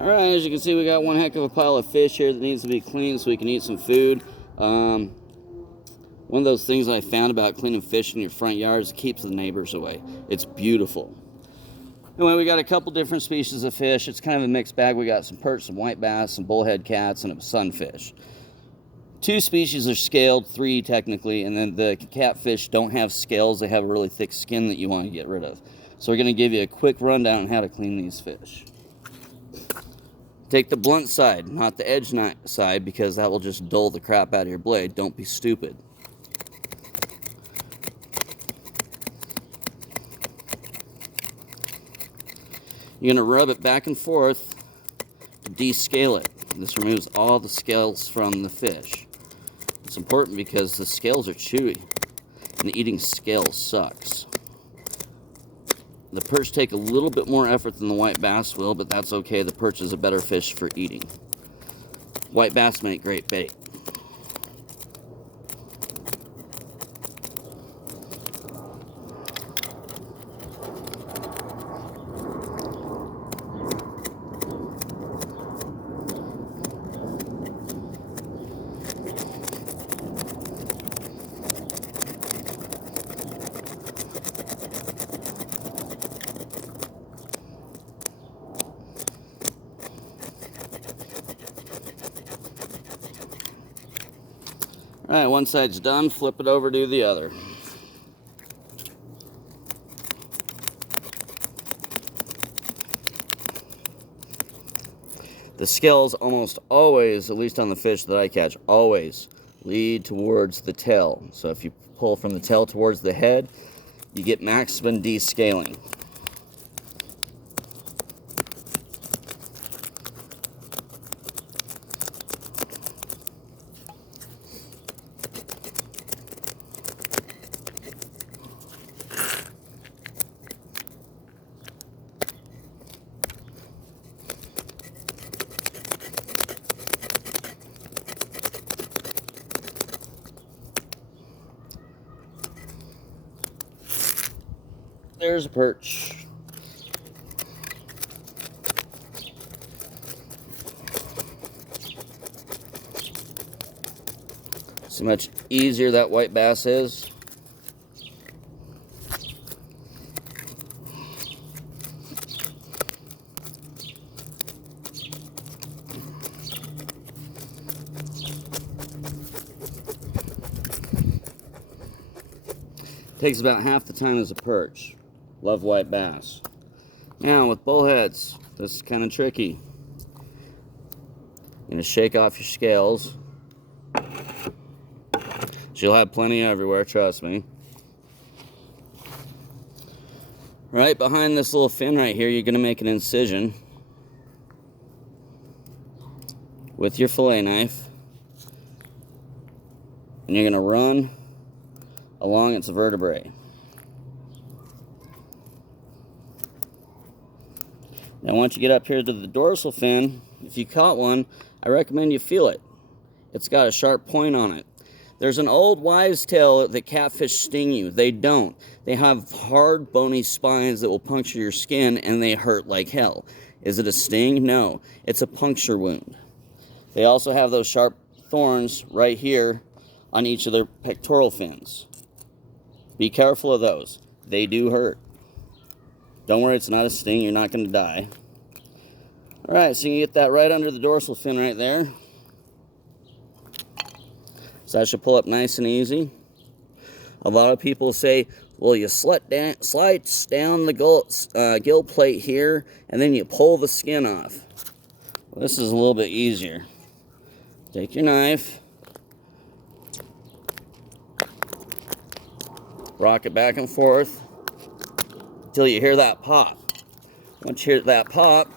Alright, as you can see, we got one heck of a pile of fish here that needs to be cleaned so we can eat some food. One of those things I found about cleaning fish in your front yard is it keeps the neighbors away. It's beautiful. Anyway, we got a couple different species of fish. It's kind of a mixed bag. We got some perch, some white bass, some bullhead cats, and a sunfish. 2 species are scaled, 3 technically, and then the catfish don't have scales. They have a really thick skin that you want to get rid of. So we're going to give you a quick rundown on how to clean these fish. Take the blunt side, not the edge side, because that will just dull the crap out of your blade. Don't be stupid. You're going to rub it back and forth to descale it. This removes all the scales from the fish. It's important because the scales are chewy, and eating scales sucks. The perch take a little bit more effort than the white bass will, but that's okay. The perch is a better fish for eating. White bass make great bait. Alright, one side's done, flip it over to the other. The scales almost always, at least on the fish that I catch, always lead towards the tail. So if you pull from the tail towards the head, you get maximum descaling. There's a perch. See how much easier that white bass is? Takes about half the time as a perch. Love white bass. Now with bullheads, this is kind of tricky. You're gonna shake off your scales. You'll have plenty everywhere, trust me. Right behind this little fin right here, you're gonna make an incision with your fillet knife, and you're gonna run along its vertebrae. Now once you get up here to the dorsal fin, if you caught one, I recommend you feel it. It's got a sharp point on it. There's an old wives' tale that catfish sting you. They don't. They have hard, bony spines that will puncture your skin, and they hurt like hell. Is it a sting? No. It's a puncture wound. They also have those sharp thorns right here on each of their pectoral fins. Be careful of those. They do hurt. Don't worry, it's not a sting. You're not going to die. Alright, so you can get that right under the dorsal fin right there. So that should pull up nice and easy. A lot of people say, well, you slide down the gill plate here, and then you pull the skin off. Well, this is a little bit easier. Take your knife, rock it back and forth until you hear that pop. Once you hear that pop,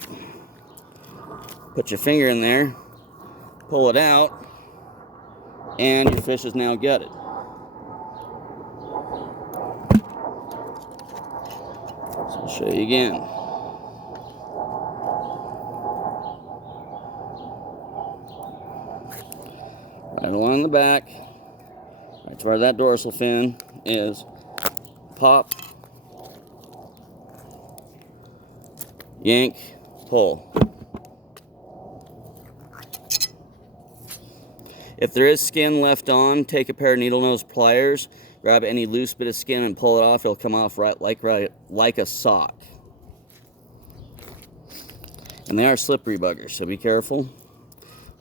put your finger in there, pull it out, and your fish is now gutted. So I'll show you again. Right along the back, right to where that dorsal fin is, pop, yank, pull. If there is skin left on, take a pair of needle nose pliers, grab any loose bit of skin and pull it off. It'll come off right like a sock. And they are slippery buggers, so be careful.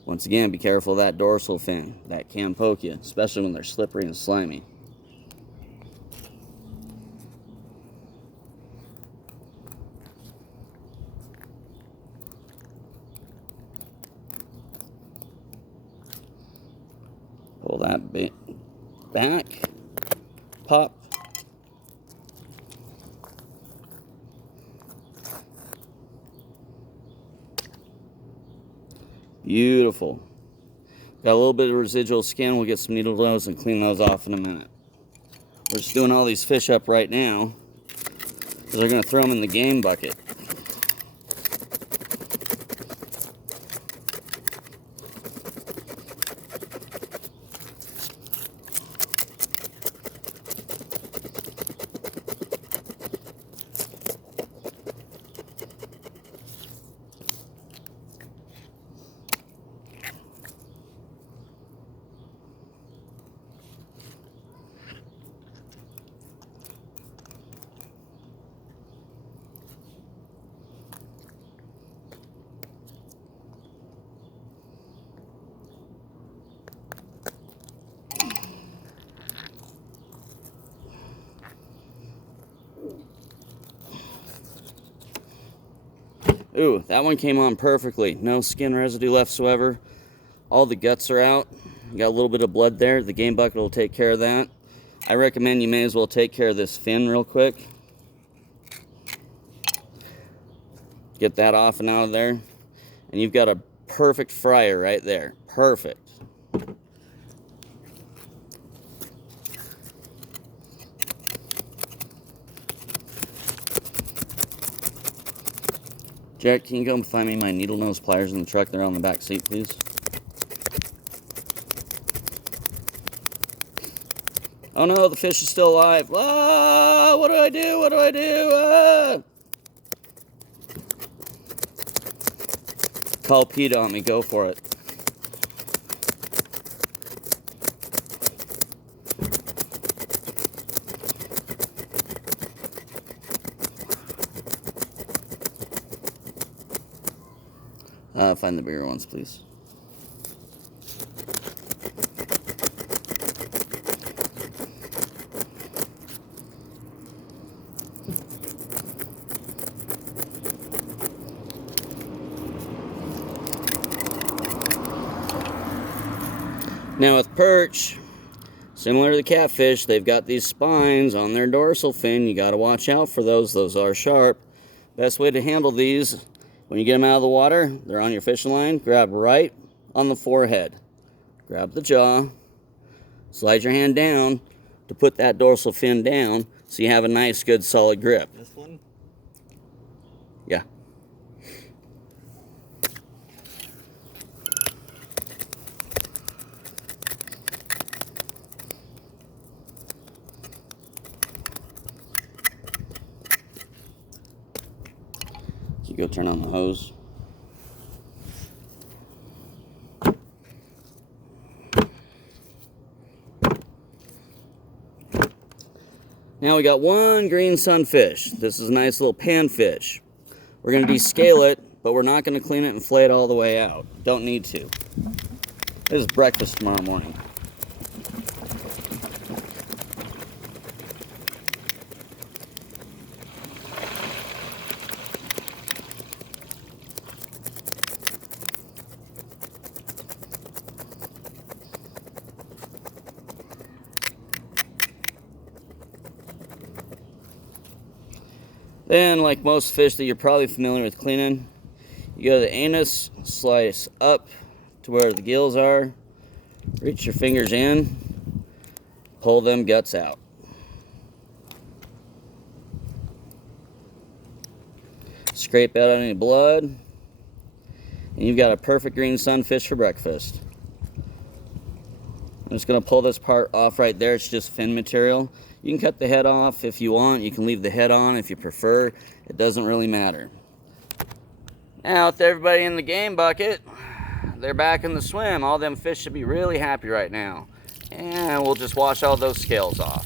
Once again, be careful of that dorsal fin. That can poke you, especially when they're slippery and slimy. Pull that bit back, pop. Beautiful. Got a little bit of residual skin. We'll get some needle nose and clean those off in a minute. We're just doing all these fish up right now because they're going to throw them in the game bucket. Ooh, that one came on perfectly. No skin residue whatsoever. All the guts are out. You got a little bit of blood there. The game bucket will take care of that. I recommend you may as well take care of this fin real quick. Get that off and out of there. And you've got a perfect fryer right there. Perfect. Jack, can you go and find me my needle nose pliers in the truck? They're on the back seat, please. Oh no, the fish is still alive. Ah, what do I do? What do I do? Ah! Call PETA on me. Go for it. Find the bigger ones, please. Now with perch, similar to the catfish, they've got these spines on their dorsal fin. You got to watch out for those. Those are sharp. Best way to handle these, when you get them out of the water, they're on your fishing line, grab right on the forehead. Grab the jaw, slide your hand down to put that dorsal fin down so you have a nice, good, solid grip. This one? Yeah. You go turn on the hose. Now we got one green sunfish. This is a nice little panfish. We're going to descale it, but we're not going to clean it and flay it all the way out. Don't need to. This is breakfast tomorrow morning. Then, like most fish that you're probably familiar with cleaning, you go to the anus, slice up to where the gills are, reach your fingers in, pull them guts out. Scrape out any blood, and you've got a perfect green sunfish for breakfast. I'm just going to pull this part off right there. It's just fin material. You can cut the head off if you want. You can leave the head on if you prefer. It doesn't really matter. Now, with everybody in the game bucket, they're back in the swim. All them fish should be really happy right now. And we'll just wash all those scales off.